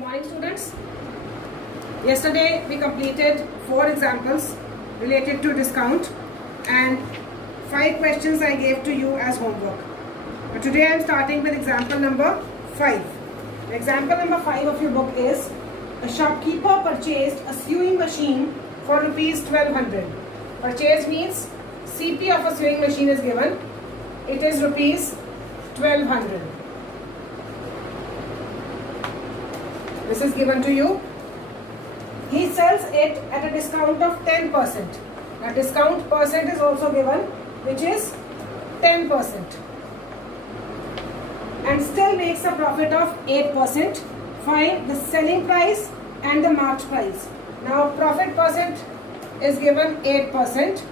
Morning students. Yesterday we completed 4 examples related to discount and 5 questions I gave to you as homework. But today I am starting with example number 5. Example number 5 of your book is: a shopkeeper purchased a sewing machine for rupees 1200. Purchase means CP of a sewing machine is given. It is rupees 1200. This is given to you. He sells it at a discount of 10%. A discount percent is also given, which is 10%. And still makes a profit of 8%. Find the selling price and the marked price. Now profit percent is given 8%.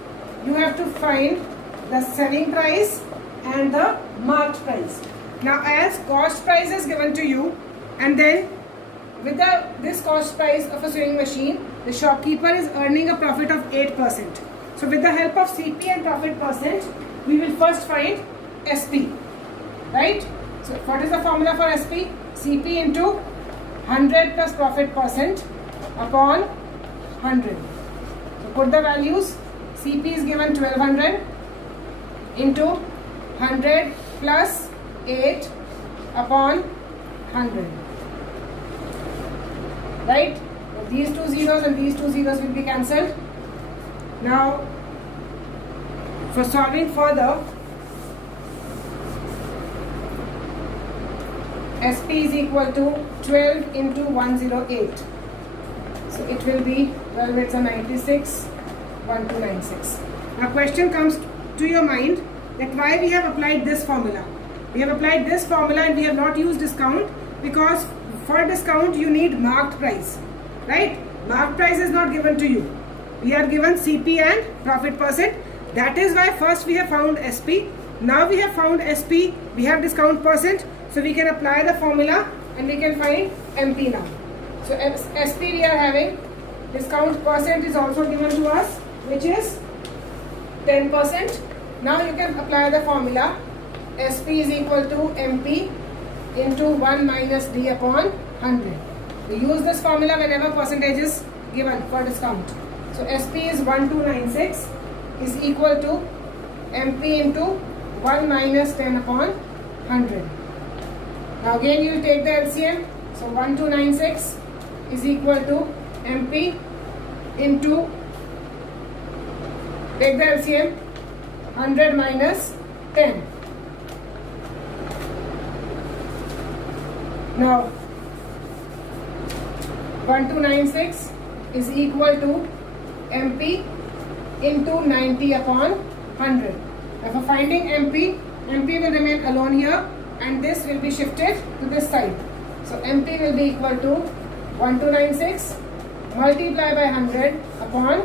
You have to find the selling price and the marked price. Now as cost price is given to you, and then with this cost price of a sewing machine, the shopkeeper is earning a profit of 8%. So with the help of CP and profit percent, we will first find SP. Right? So what is the formula for SP? CP into 100 plus profit percent upon 100. So put the values. CP is given 1200 into 100 plus 8 upon 100. Right? These two zeros and these two zeros will be cancelled. Now, for solving further, SP is equal to 12 into 108. So it will be 12 it's a 96, 1296. Now question comes to your mind that why we have applied this formula. We have applied this formula and we have not used discount because for discount you need marked price, right? Marked price is not given to you. We are given CP and profit percent. That is why first we have found SP. Now we have found SP, we have discount percent, so we can apply the formula and we can find MP now. So SP we are having, discount percent is also given to us, which is 10%. Now you can apply the formula. SP is equal to MP into 1 minus D upon 100. We use this formula whenever percentage is given for discount. So SP is 1296 is equal to MP into 1 minus 10 upon 100. Now again you will take the LCM. So 1296 is equal to MP into, take the LCM, 100 minus 10. Now 1296 is equal to MP into 90 upon 100. Now for finding MP will remain alone here and this will be shifted to this side. So MP will be equal to 1296 multiply by 100 upon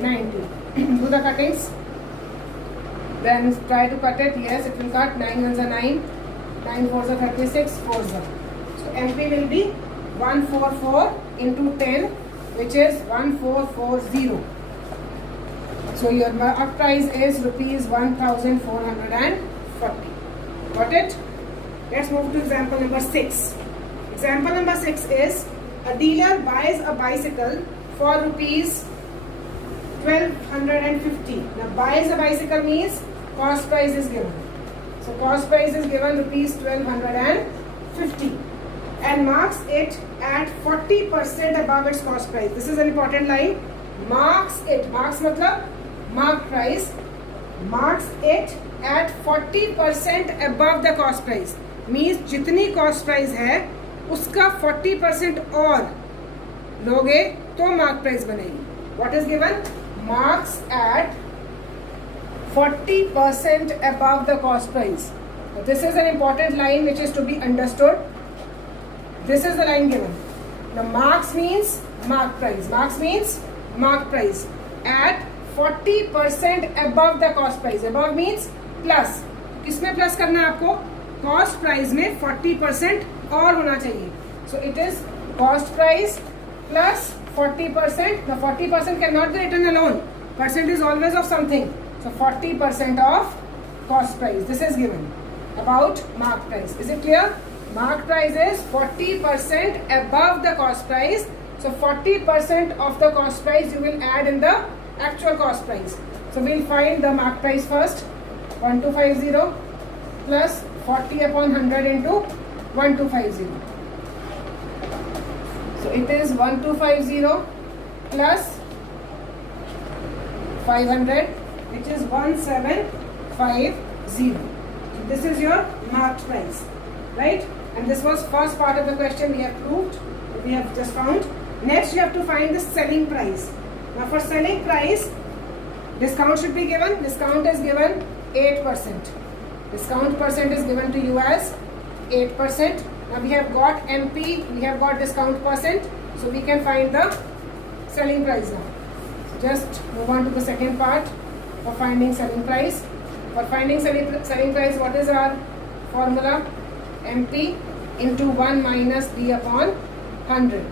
90. Do the cuttings. Then try to cut it. Yes, it will cut. 9 ones are 9. 9 fours are 36. 4s are. So MP will be 144 into 10, which is 1440. So your marked price is rupees 1440. Got it? Let's move to example number 6. Example number 6 is: a dealer buys a bicycle for rupees 1250. Now buys a bicycle means cost price is given. So cost price is given rupees 1250 and marks it at 40% above its cost price. This is an important line. Marks it. Marks matlab mark price. Marks it at 40% above the cost price. Means जितनी cost price है उसका 40% और लोगे तो mark price बनेगी. What is given? Marks at 40% above the cost price. So this is an important line which is to be understood. This is the line given. The marks means mark price. Marks means mark price at 40% above the cost price. Above means plus. किसमें plus करना है आपको? Cost price में 40% और होना चाहिए. So it is cost price plus 40%. The 40% cannot be written alone. Percent is always of something. So 40% of cost price. This is given about mark price. Is it clear? Marked price is 40% above the cost price. So 40% of the cost price you will add in the actual cost price. So we'll find the marked price first. 1250 plus 40 upon 100 into 1250. So it is 1250 plus 500, which is 1750. So this is your marked price, right? And this was first part of the question we have proved, we have just found. Next you have to find the selling price. Now for selling price, discount should be given. Discount is given 8%. Discount percent is given to you as 8%. Now we have got MP, we have got discount percent, so we can find the selling price now. So just move on to the second part for finding selling price. For finding selling price, what is our formula? MP into 1 minus D upon 100.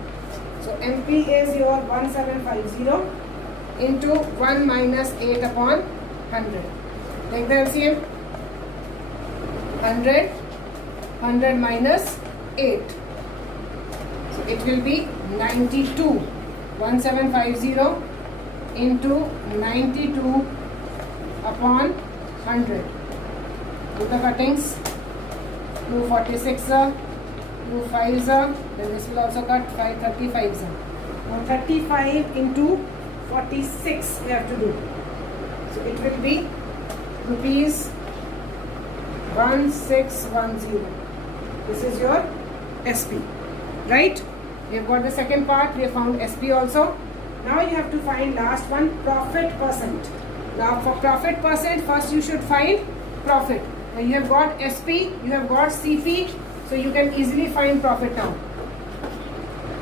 So MP is your 1750 into 1 minus 8 upon 100. Take the LCM. 100 minus 8. So it will be 92. 1750 into 92 upon 100. Do the cuttings. 246 2 5s, then this will also cut 535s. Now 35 into 46 we have to do. So it will be rupees 1610. This is your SP, right? We have got the second part, we have found SP also. Now you have to find last one, profit percent. Now for profit percent, first you should find profit. Now you have got SP, you have got CP, so you can easily find profit now.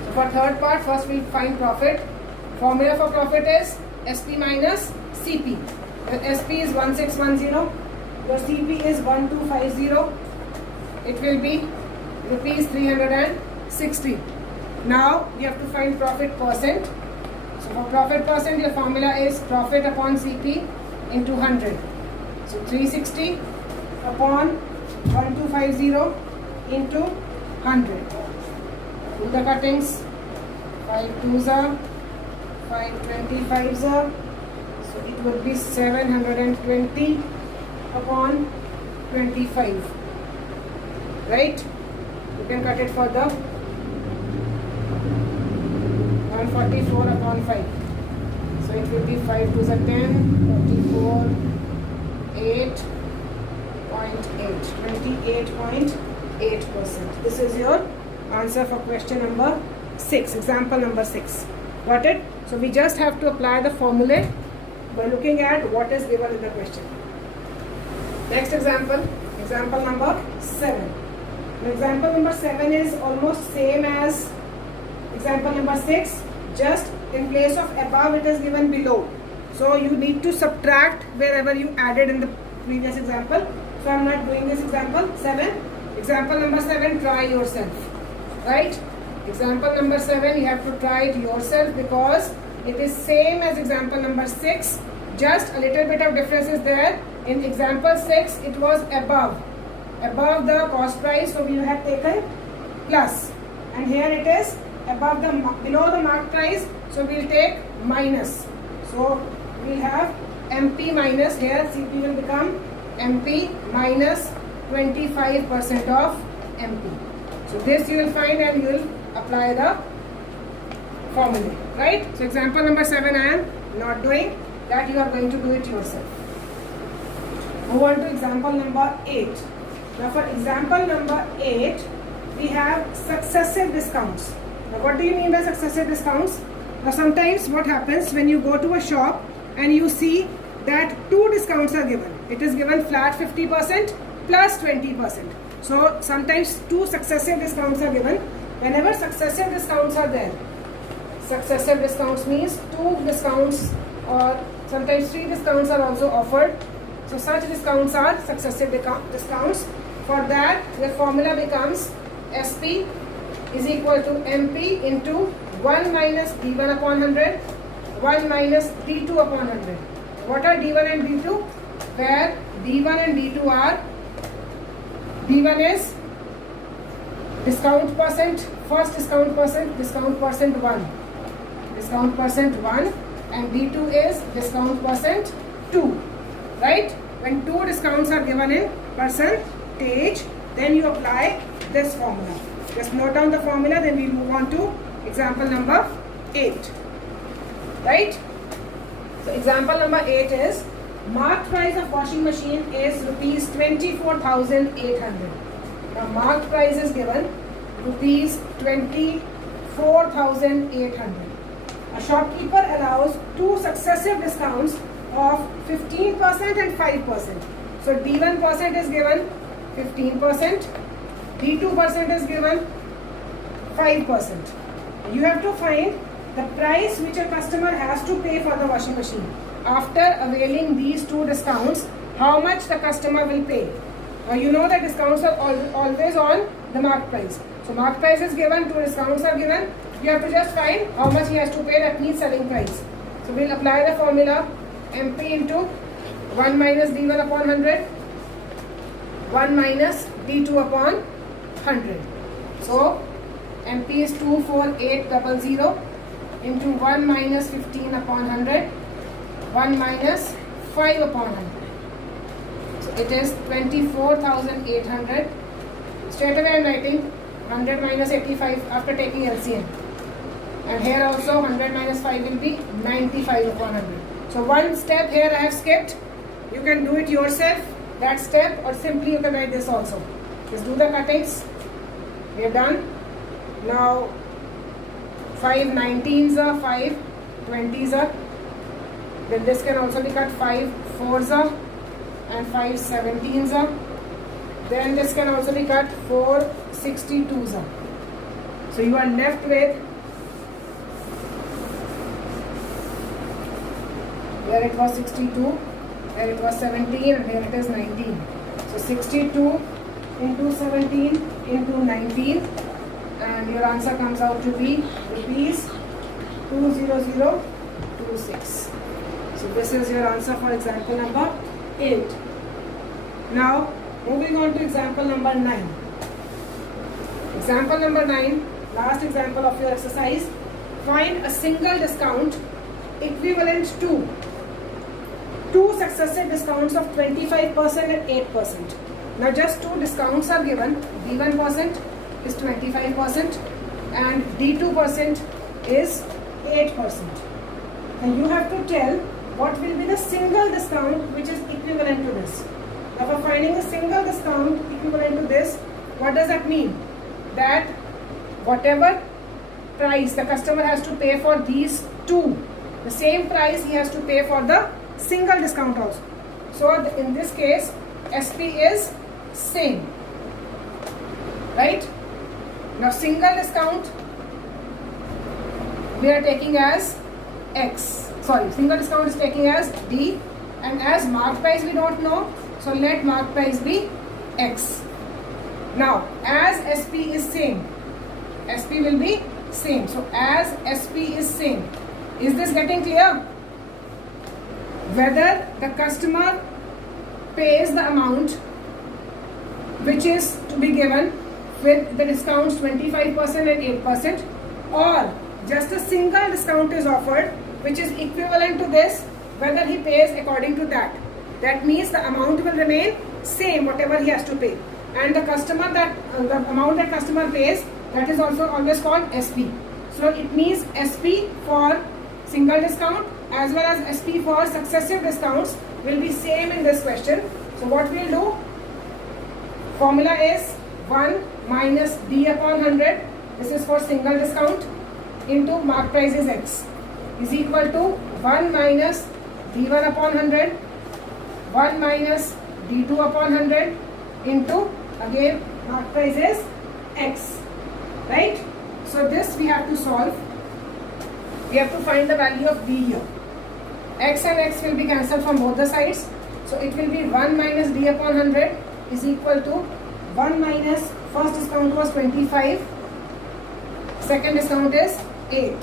So for third part, first we'll find profit. Formula for profit is SP minus CP. The SP is 1610, your CP is 1250. It will be rupees 360. Now you have to find profit percent. So for profit percent, your formula is profit upon CP into 100. So 360 upon 1250 into 100. Do the cuttings. 5 2s are 5 25s are. So it would be 720 upon 25. Right? You can cut it further. 144 upon 5. So it will be 5 2s are 10, 44, 28.8%. This is your answer for question number 6, example number 6. Got it? So we just have to apply the formula by looking at what is given in the question. Next example, example number 7. Now, example number 7 is almost same as example number 6, just in place of above it is given below. So you need to subtract wherever you added in the previous example. So I am not doing this example 7. Example number 7, try yourself. Right? Example number 7, you have to try it yourself because it is same as example number 6. Just a little bit of difference is there. In example 6, it was above the cost price, so we have taken plus. And here it is above the below the mark price, so we'll take minus. So we'll have MP minus, here CP will become MP minus 25% of MP. So this you will find and you will apply the formula, right? So example number 7 I am not doing, that you are going to do it yourself. Move on to example number 8. Now for example number 8, we have successive discounts. Now what do you mean by successive discounts? Now sometimes what happens when you go to a shop and you see that 2 discounts are given. It is given flat 50% plus 20%. So sometimes 2 successive discounts are given. Whenever successive discounts are there, successive discounts means 2 discounts or sometimes 3 discounts are also offered. So such discounts are successive discounts. For that, the formula becomes SP is equal to MP into 1 minus D1 upon 100, 1 minus D2 upon 100. What are D1 and D2? Where D1 and D2 are, D1 is discount percent, first discount percent 1, discount percent 1, and D2 is discount percent 2, right? When two discounts are given in percentage, then you apply this formula. Just note down the formula, then we move on to example number 8, right? So example number 8 is, marked price of washing machine is rupees 24,800. Now marked price is given rupees 24,800. A shopkeeper allows two successive discounts of 15% and 5%. So D1 percent is given 15%, D2 percent is given 5%. You have to find the price which a customer has to pay for the washing machine. After availing these two discounts, how much the customer will pay. Now you know that discounts are always on the marked price. So marked price is given, two discounts are given. You have to just find how much he has to pay, that means selling price. So we'll apply the formula MP into 1 minus D1 upon 100, 1 minus D2 upon 100. So MP is 24800 into 1 minus 15 upon 100, 1 minus 5 upon 100. So it is 24,800. Straight away I am writing 100 minus 85 after taking LCM. And here also 100 minus 5 will be 95 upon 100. So one step here I have skipped. You can do it yourself, that step, or simply you can write this also. Just do the cuttings. We are done. Now 5 19s are 5 20s are. Then this can also be cut 5 4s are and 5 17s are. Then this can also be cut 4 62s are. So you are left with, here it was 62, here it was 17, and here it is 19. So 62 into 17 into 19, and your answer comes out to be rupees 20026. So this is your answer for example number 8. Now moving on to example number 9. Example number 9, last example of your exercise. Find a single discount equivalent to two successive discounts of 25% and 8%. Now just two discounts are given. D1 percent is 25% and D2 percent is 8%. And you have to tell what will be the single discount which is equivalent to this. Now for finding a single discount equivalent to this, what does that mean? That whatever price the customer has to pay for these two, the same price he has to pay for the single discount also. So in this case, SP is same, right? Now single discount we are taking as X. Sorry, single discount is taking as D, and as marked price we don't know, so let marked price be X. Now as SP is same, SP will be same. So as SP is same, is this getting clear? Whether the customer pays the amount which is to be given with the discounts 25% and 8%, or just a single discount is offered which is equivalent to this, whether he pays according to that. That means the amount will remain same, whatever he has to pay. And the customer the amount that customer pays, that is also always called SP. So it means SP for single discount as well as SP for successive discounts will be same in this question. So what we'll do, formula is 1 minus D upon 100, this is for single discount, into marked price is X, is equal to 1 minus D1 upon 100, 1 minus D2 upon 100 into, again, marked price is X, right? So this we have to solve. We have to find the value of D here. X and X will be cancelled from both the sides. So it will be 1 minus D upon 100 is equal to 1 minus, first discount was 25, second discount is 8.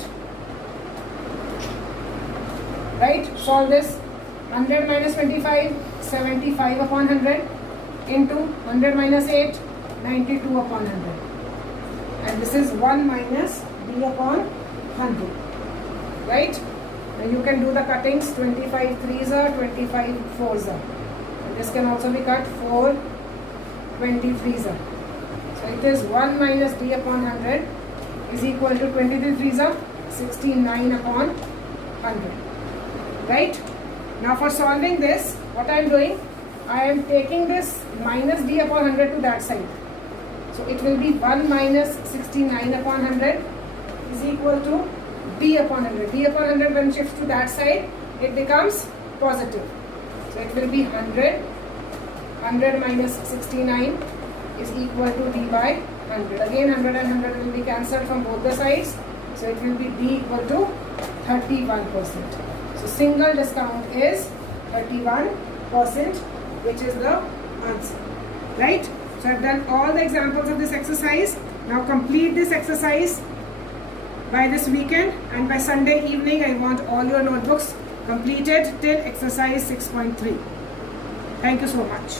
Right? Solve this. 100 minus 25, 75 upon 100 into 100 minus 8, 92 upon 100. and this is 1 minus d upon 100, right? Now you can do the cuttings. 25 3s are, 25 4s are, and this can also be cut. 4 23s are. So it is 1 minus d upon 100 is equal to 23 3s are 69 upon 100, right? Now for solving this, what I am doing, I am taking this minus d upon 100 to that side. So it will be 1 minus 69 upon 100 is equal to d upon 100. D upon 100 when shifts to that side, it becomes positive. So it will be 100. 100 minus 69 is equal to d by 100. Again 100 and 100 will be cancelled from both the sides. So it will be d equal to 31%. So single discount is 31%, which is the answer, right? So I've done all the examples of this exercise. Now complete this exercise by this weekend, and by Sunday evening I want all your notebooks completed till exercise 6.3. Thank you so much.